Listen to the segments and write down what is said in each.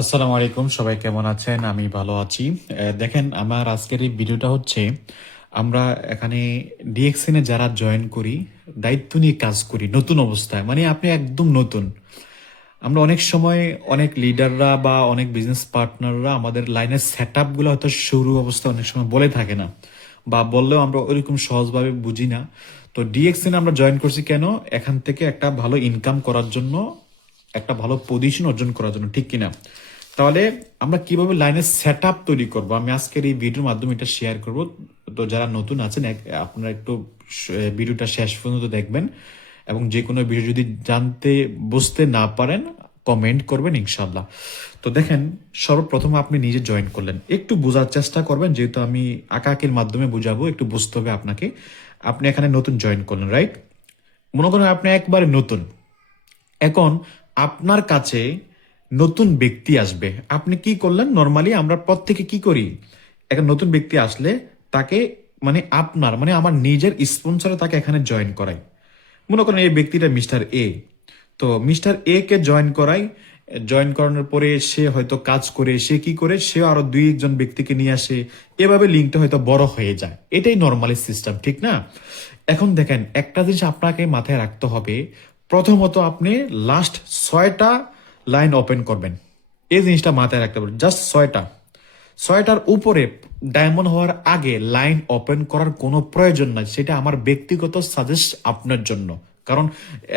আসসালামু আলাইকুম, সবাই কেমন আছেন? আমি ভালো আছি। দেখেন, আমার আজকের এই ভিডিওটা হচ্ছে আমরা এখানে ডিএক্সএন এ যারা জয়েন করি, দায়িত্ব নিয়ে কাজ করি নতুন অবস্থায়, মানে আপনি একদম নতুন। আমরা অনেক সময় অনেক লিডাররা বা অনেক বিজনেস পার্টনাররা আমাদের লাইনের সেট আপগুলো হয়তো শুরু অবস্থা অনেক সময় বলে থাকে না, বা বললেও আমরা ওইরকম সহজভাবে বুঝি না। তো ডিএক্সএন আমরা জয়েন করছি কেন? এখান থেকে একটা ভালো ইনকাম করার জন্য, একটা ভালো পজিশন অর্জন করার জন্য, ঠিক কিনা? তাহলে আমরা কিভাবে লাইনের সেট আপ তৈরি করবো, আমি আজকের এই ভিডিওর মাধ্যমে এটা শেয়ার করব। তো যারা নতুন আছেন আপনারা একটু ভিডিওটা শেষ পর্যন্ত দেখবেন, এবং যে কোনো ভিডিও যদি জানতে বুঝতে না পারেন কমেন্ট করবেন ইনশাল্লাহ। তো দেখেন, সর্বপ্রথম আপনি নিজে জয়েন করলেন, একটু বোঝার চেষ্টা করবেন, যেহেতু আমি আঁকাআঁকির মাধ্যমে বুঝাবো, একটু বুঝতে হবে আপনাকে। আপনি এখানে নতুন জয়েন করলেন, রাইট? মনে করেন আপনি একবারে নতুন। এখন আপনার কাছে নতুন ব্যক্তি আসবে, আপনি কি করলেন? নর্মালি আমরা প্রত্যেকে কি করি, একটা নতুন ব্যক্তি আসলে তাকে, মানে আপনার, মানে আমার নিজের স্পন্সরে তাকে এখানে জয়েন করাই। মনে করেন এই ব্যক্তিটা মিস্টার এ, তো মিস্টার এ কে জয়েন করাই। জয়েন করানোর পরে সে হয়তো কাজ করে, সে কি করে, সে আরো দুই একজন ব্যক্তিকে নিয়ে আসে, এভাবে লিঙ্কটা হয়তো বড় হয়ে যায়। এটাই নর্মালি সিস্টেম, ঠিক না? এখন দেখেন, একটা জিনিস আপনাকে মাথায় রাখতে হবে। প্রথমত আপনি লাস্ট 6টা লাইন ওপেন করবেন, এই জিনিসটা মাথায় রাখতে হবে। জাস্ট 6টা, 6টার উপরে ডায়মন্ড হওয়ার আগে লাইন ওপেন করার কোনো প্রয়োজন নাই। সেটা আমার ব্যক্তিগত সাজেস্ট আপনার জন্য। কারণ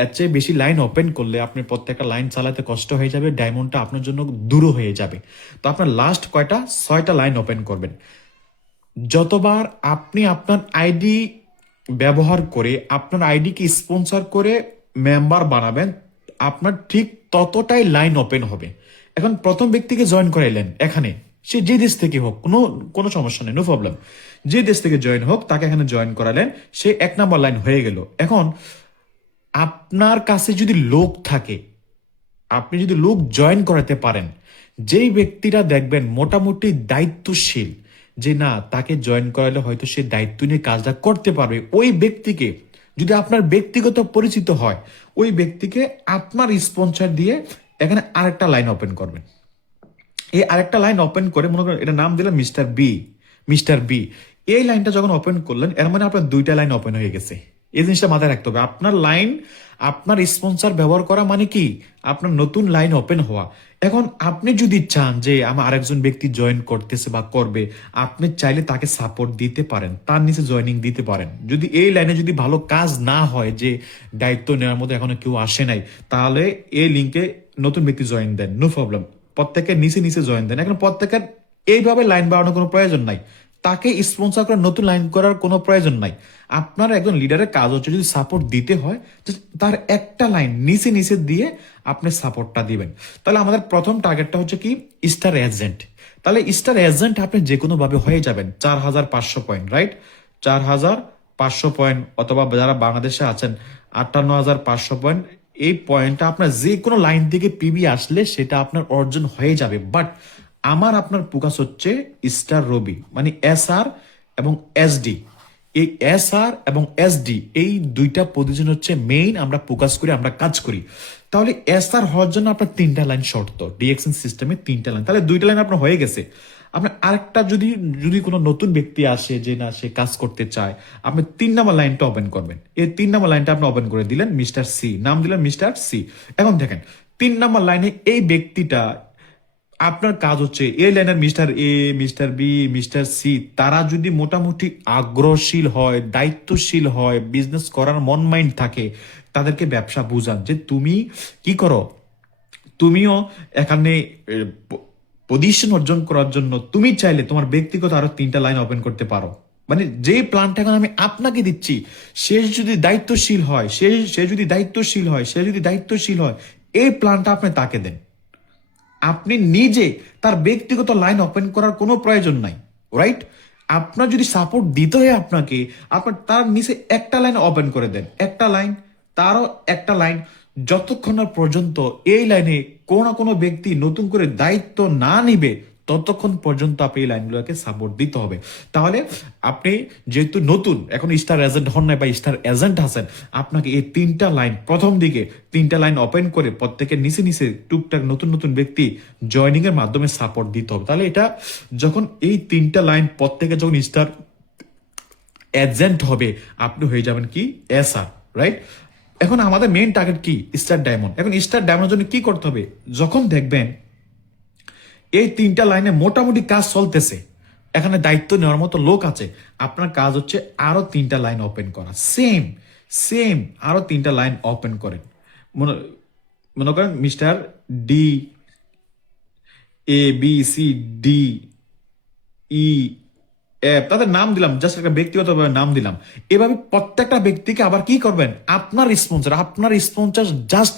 এর চেয়ে বেশি লাইন ওপেন করলে আপনি প্রত্যেকটা লাইন চালাতে কষ্ট হয়ে যাবে, ডায়মন্ডটা আপনার জন্য দূর হয়ে যাবে। তো আপনার লাস্ট কয়টা, 6টা লাইন ওপেন করবেন। যতবার আপনি আপনার আইডি ব্যবহার করে, আপনার আইডিকে স্পন্সর করে মেম্বার বানাবেন, আপনার ঠিক ততটাই লাইন ওপেন হবে। এখন প্রথম ব্যক্তিকে জয়েন করাইলেন এখানে, সে যে দেশ থেকে হোক, কোনো কোনো সমস্যা নেই, নো প্রবলেম। যে দেশ থেকে জয়েন হোক তাকে এখানে জয়েন করালেন, সে 1 নম্বর লাইন হয়ে গেল। এখন আপনার কাছে যদি লোক থাকে, আপনি যদি লোক জয়েন করাতে পারেন, যেই ব্যক্তিরা দেখবেন মোটামুটি দায়িত্বশীল, যে না তাকে জয়েন করালে হয়তো সে দায়িত্ব নিয়ে কাজটা করতে পারবে, ওই ব্যক্তিকে, যদি আপনার ব্যক্তিগত পরিচিত হয়, ওই ব্যক্তিকে আপনার স্পন্সর দিয়ে এখানে আরেকটা লাইন ওপেন করবেন। এই আরেকটা লাইন ওপেন করে, মনে করেন এটা নাম দিলাম মিস্টার বি। মিস্টার বি, এই লাইনটা যখন ওপেন করলেন, এর মানে আপনার 2টা লাইন ওপেন হয়ে গেছে। এই জিনিসটা মাথায় রাখতে হবে। আপনার লাইন, আপনার স্পন্সর ব্যবহার করা মানে কি, আপনার নতুন লাইন ওপেন হওয়া। এখন আপনি যদি চান যে আমার আরেকজন ব্যক্তি জয়েন করতেছে বা করবে, আপনি চাইলে তাকে সাপোর্ট দিতে পারেন, তার নিচে জয়েনিং দিতে পারেন। যদি এই লাইনে যদি ভালো কাজ না হয়, যে দায়িত্ব নেওয়ার মধ্যে এখনো কেউ আসে নাই, তাহলে এই লিঙ্কে নতুন ব্যক্তি জয়েন দেন, নো প্রবলেম। প্রত্যেকের নিচে নিচে জয়েন দেন। এখন প্রত্যেকের এইভাবে লাইন বাড়ানোর কোনো প্রয়োজন নাই, তাকে স্পন্সর করে নতুন লাইন করার কোনো প্রয়োজন নাই। আপনার একজন লিডারের কাজ হচ্ছে, যদি সাপোর্ট দিতে হয়, তার একটা লাইন নিচে নিচে দিয়ে আপনি সাপোর্টটা দিবেন। তাহলে আমাদের প্রথম টার্গেটটা হচ্ছে কি, স্টার এজেন্ট। তাহলে স্টার এজেন্ট আপনি যে কোনো ভাবে হয়ে যাবেন। 4500 পয়েন্ট, রাইট? 4500 পয়েন্ট, অথবা যারা বাংলাদেশে আছেন 58,500 পয়েন্ট। এই পয়েন্টটা আপনার যে কোনো লাইন থেকে পিবি আসলে সেটা আপনার অর্জন হয়ে যাবে। বাট আমার আপনার ফোকাস হচ্ছে স্টার রবি, মানে SR এবং SD। এই SR এবং SD, এই দুইটা পজিশন হচ্ছে মেইন, আমরা ফোকাস করি, আমরা কাজ করি। তাহলে SR হওয়ার জন্য আপনার 3টা লাইন শর্ত, ডিএক্সএন সিস্টেমে 3টা লাইন, তাহলে 2টা লাইন আপনার হয়ে গেছে। আপনার আরেকটা, যদি যদি কোনো নতুন ব্যক্তি আসে যে না সে কাজ করতে চায়, আপনি 3 নম্বর লাইনটা ওপেন করবেন। এই 3 নম্বর লাইনটা আপনি ওপেন করে দিলেন, মিস্টার সি, নাম দিলেন মিস্টার সি। এখন দেখেন, 3 নম্বর লাইনে এই ব্যক্তিটা, আপনার কাজ হচ্ছে এই লাইনের mister A, mister B, mister C, তারা যদি মোটামুটি আগ্রহশীল হয়, দায়িত্বশীল হয়, বিজনেস করার মন মাইন্ড থাকে, তাদেরকে ব্যবসা বুঝান যে তুমি কি করো, তুমিও এখানে পজিশন অর্জন করার জন্য তুমি চাইলে তোমার ব্যক্তিগত আরো 3টা লাইন ওপেন করতে পারো। মানে যে প্ল্যানটা এখন আমি আপনাকে দিচ্ছি, সে যদি দায়িত্বশীল হয়, সে যদি দায়িত্বশীল হয়, সে যদি দায়িত্বশীল হয়, এই প্ল্যানটা আপনি তাকে দেন। আপনি নিজে তার ব্যক্তিগত লাইন ওপেন করার কোনো প্রয়োজন নাই, রাইট? আপনার যদি সাপোর্ট দিতে হয় আপনাকে, আপনার তার নিচে একটা লাইন ওপেন করে দেন, একটা লাইন, তারও একটা লাইন। যতক্ষণ না পর্যন্ত এই লাইনে কোনো না কোনো ব্যক্তি নতুন করে দায়িত্ব না নিবে, ততক্ষণ পর্যন্ত আপনি এই লাইনগুলোকে সাপোর্ট দিতে হবে। তাহলে আপনি যেহেতু নতুন, এখন স্টার এজেন্ট হন নাই বা স্টার এজেন্ট আছেন, আপনাকে এই 3টা লাইন প্রথম দিকে 3টা লাইন ওপেন করে প্রত্যেকের নিচে নিচে টুকটাক নতুন নতুন ব্যক্তি জয়নিং এর মাধ্যমে সাপোর্ট দিতে হবে। তাহলে এটা যখন এই 3টা লাইন প্রত্যেকে যখন স্টার এজেন্ট হবে, আপনি হয়ে যাবেন কি এসআর, রাইট? এখন আমাদের মেইন টার্গেট কি? Star diamond. এখন স্টার ডায়মন্ডের জন্য কি করতে হবে? যখন দেখবেন এই 3টা লাইনে মোটামুটি কাজ চলতেছে, এখানে দায়িত্ব নেওয়ার মতো লোক আছে, আপনার কাজ হচ্ছে আরো 3টা লাইন ওপেন করা। সেম সেম আরো 3টা লাইন ওপেন করেন। মনে মনে করেন mister D, ABCD E F, তাদের নাম দিলাম, জাস্ট একটা ব্যক্তিগতভাবে নাম দিলাম। এভাবে প্রত্যেকটা ব্যক্তিকে আবার কি করবেন? আপনার স্পন্সর জাস্ট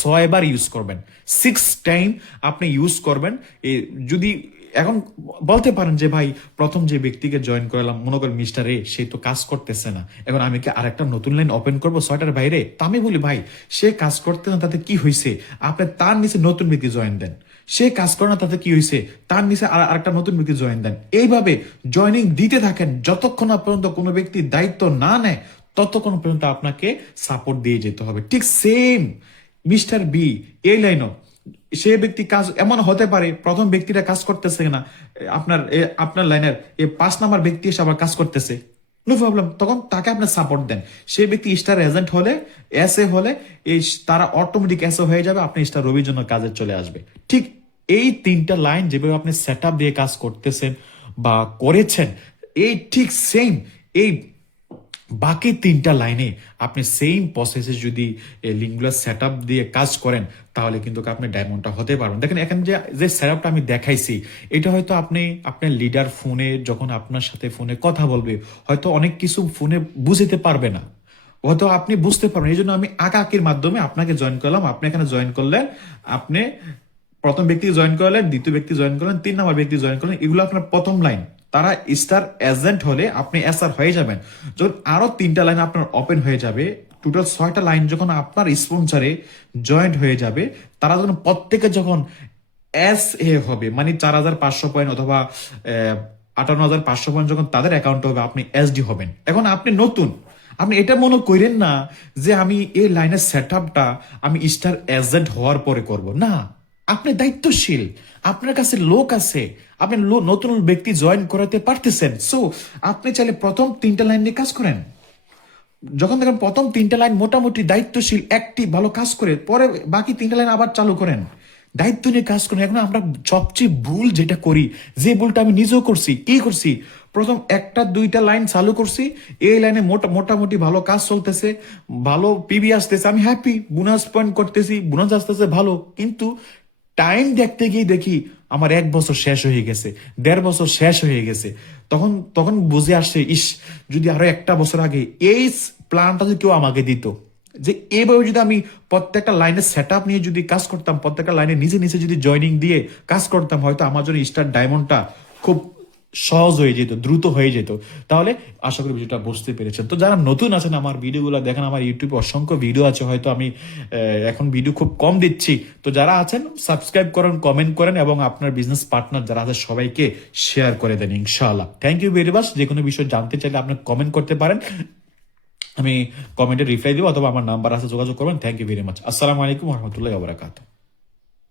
6বার ইউজ করবেন, 6 টাইম আপনি ইউজ করবেন। যদি এখন বলতে পারেন যে ভাই, প্রথম যে ব্যক্তিকে জয়েন করালাম, মনে করেন মিস্টার এ, সে তো কাজ করতেছে না, এখন আমি কি আরেকটা নতুন লাইন ওপেন করবো 6টার বাইরে? তা আমি বলি ভাই, সে কাজ করতে না, তাতে কি হয়েছে? আপনি তার নিচে নতুন ব্যক্তি জয়েন দেন। সে কাজ করে না, তাতে কি হয়েছে? তার নিচে আরেকটা নতুন ব্যক্তি জয়েন দেন। এইভাবে জয়নিং দিতে থাকেন, যতক্ষণ না পর্যন্ত কোনো ব্যক্তি দায়িত্ব না নেয়, ততক্ষণ পর্যন্ত আপনাকে সাপোর্ট দিয়ে যেতে হবে। ঠিক সেম মিস্টার বি, এই লাইনও সে ব্যক্তি কাজ এমন হতে পারে, প্রথম ব্যক্তিটা কাজ করতেছে না, আপনার লাইনের 5 নাম্বার ব্যক্তি এসে আবার কাজ করতেছে, নো প্রবলেম, তখন তাকে আপনি সাপোর্ট দেন। সেই ব্যক্তি স্টার এজেন্ট হলে, এসএ হলে, এই তারা অটোমেটিক এসএ হয়ে যাবে, আপনি স্টার রবির জন্য কাজে চলে আসবে। ঠিক এই 3টা লাইন যেভাবে আপনি সেট আপ দিয়ে কাজ করতেছেন বা করেছেন, এই ঠিক সেম এই বাকি 3টা লাইনে আপনি সেম প্রসেসে যদি লিঙ্কগুলো সেট আপ দিয়ে কাজ করেন, তাহলে কিন্তু আপনি ডায়মন্ডটা হতে পারবেন। দেখেন এখানে যে সেট আপটা আমি দেখাইছি, এটা হয়তো আপনি আপনার লিডার ফোনে যখন আপনার সাথে ফোনে কথা বলবে, হয়তো অনেক কিছু ফোনে বুঝতে পারবে না, হয়তো আপনি বুঝতে পারবেন। এই জন্য আমি আঁকির মাধ্যমে আপনাকে জয়েন করলাম। আপনি এখানে জয়েন করলেন, আপনি প্রথম ব্যক্তি জয়েন করলেন, দ্বিতীয় ব্যক্তি জয়েন করলেন, 3 নাম্বার ব্যক্তি জয়েন করলেন, এগুলো আপনার প্রথম লাইন। তারা স্টার এজেন্ট হলে আপনি এসআর হয়ে যাবেন। যখন আরো 3টা লাইন আপনার ওপেন হয়ে যাবে, টোটাল 6টা লাইন যখন আপনার স্পন্সরে জয়েন্ট হয়ে যাবে, তারা যখন প্রত্যেকে যখন এসএ হবে, মানে 4,500 পয়েন্ট অথবা 58,500 পয়েন্ট যখন তাদের অ্যাকাউন্ট হবে, আপনি এসডি হবেন। এখন আপনি নতুন, আপনি এটা মনে করেন না যে আমি এই লাইনের সেট আপটা আমি স্টার এজেন্ট হওয়ার পরে করব না। আপনি দায়িত্বশীল, আপনার কাছে লোক আছে, আপনি নতুন ব্যক্তি জয়েন করাতে পারতেছেন। সো আপনি চাইলে প্রথম 3টা লাইন নিয়ে কাজ করেন। যখন দেখেন প্রথম 3টা লাইন মোটামুটি দায়িত্বশীল, অ্যাক্টিভ, ভালো কাজ করে, পরে বাকি 3টা লাইন আবার চালু করেন, দায়িত্ব নিয়ে কাজ করেন। এখন আমরা সবচেয়ে ভুল যেটা করি, যে ভুলটা আমি নিজেও করছি, কি করছি, প্রথম 1টা 2টা লাইন চালু করছি, এই লাইনে মোটামুটি ভালো কাজ চলতেছে, ভালো পিবি আসতেছে, আমি হ্যাপি, বোনাস পয়েন্ট করতেছি, বোনাস আসতেছে ভালো, কিন্তু টাইম দেখতে গিয়ে দেখি আমার 1 বছর শেষ হয়ে গেছে, 1.5 বছর শেষ হয়ে গেছে। তখন তখন বুঝে আসছে, ইস, যদি আরো 1টা বছর আগে এই প্ল্যানটা যদি কেউ আমাকে দিত, যে এইভাবে যদি আমি প্রত্যেকটা লাইনের সেট আপ নিয়ে যদি কাজ করতাম, প্রত্যেকটা লাইনে নিজে নিজে যদি জয়নিং দিয়ে কাজ করতাম, হয়তো আমার জন্য স্টার ডায়মন্ডটা খুব সহজ হয়ে যেত, দ্রুত হয়ে যেত। তাহলে আশা করি ভিডিওটা বুঝতে পেরেছেন। তো যারা নতুন আছেন, আমার ভিডিওগুলো দেখেন, আমার ইউটিউবে অসংখ্য ভিডিও আছে, হয়তো আমি এখন ভিডিও খুব কম দিচ্ছি। তো যারা আছেন সাবস্ক্রাইব করেন, কমেন্ট করেন, এবং আপনার বিজনেস পার্টনার যারা আছে সবাইকে শেয়ার করে দেন ইনশাআল্লাহ। Thank you very much. যে কোনো বিষয় জানতে চাইলে আপনি কমেন্ট করতে পারেন, আমি কমেন্টে রিপ্লাই দিব, অথবা আমার নাম্বার আছে, যোগাযোগ করবেন। Thank you very much. আসসালামু আলাইকুম রহমতুল্লাহ ওয়া বারাকাতুহু।